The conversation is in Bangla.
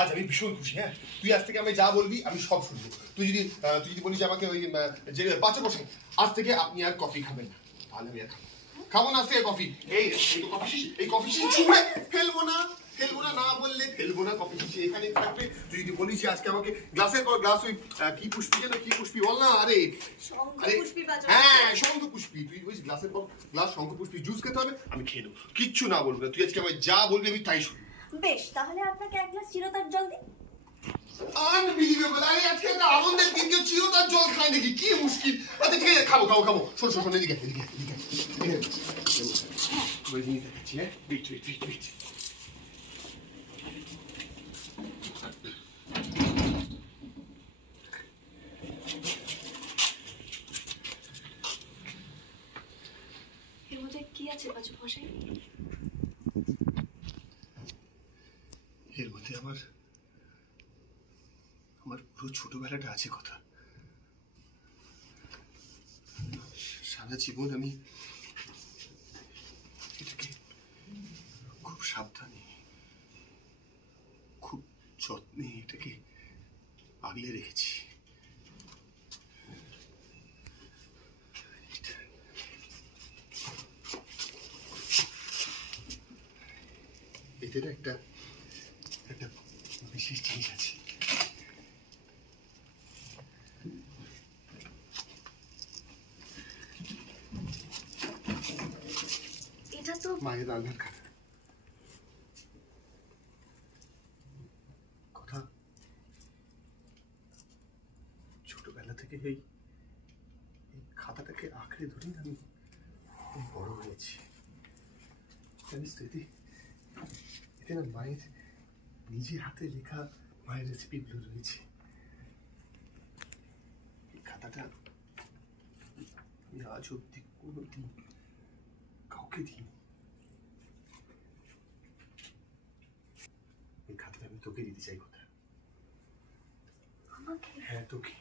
আজ আমি ভীষণ খুশি। হ্যাঁ, তুই আজ থেকে আমি যা বলবি আমি সব শুনবো। তুই যদি বলিস আমাকে ওই যে বাচ্চা বসে আজ থেকে আপনি আর কফি খাবেন না, তাহলে আমি আর খাবো না। আজ থেকে কফি এই কফি ছুঁড়ে ফেলবো না, না বললে ফেলবো না। কফি শিশি এখানে থাকবে। তুই যদি বলিস আজকে আমাকে গ্লাসের পর গ্লাস ওই কি পুষ্পি বল না। আরে হ্যাঁ, শঙ্খ পুষ্পি। তুই বলিস গ্লাসের পর গ্লাস শঙ্খ পুষ্পি জুস খেতে হবে, আমি খেয়ে নেবো, কিচ্ছু না বলবো না। তুই আজকে আমায় যা বলবি আমি তাই শুনবো। বেশ, তাহলে আপনাকে এক গ্লাস চিরতার জল দিই। আনবিলিভেবল! আরে আজকে একটা আনন্দের দিন, কেউ চিরতার জল খায় নাকি? কি মুশকিল। আচ্ছা ঠিক আছে, খাবো। শোন এদিকে ওই জিনিস দেখাচ্ছি। হ্যাঁ, ওয়েট। এর মধ্যে কি আছে পাচক মশাই? এর মধ্যে আমার পুরো ছোটবেলাটা আছে কথা। সারা জীবন আমি এটাকে খুব সাবধানে, খুব যত্নে এটাকে আগলে রেখেছি। এদের একটা বিশেষ জিনিস আছে। এটা তো মায়ের রান্নার কথা। ছোটবেলা থেকে এই খাতাটাকে আঁকড়ে ধরি আমি বড় হয়েছি। জানিস তো, এতে না মায়ের নিজের হাতে লেখা মায়ের রেসিপিগুলো রয়েছে। এই খাতাটা আমি আজ অব্দি কোনোদিন কাউকে দিইনি। এই খাতাটা আমি তোকে দিতে চাই। কথা আমাকে? হ্যাঁ, তোকে।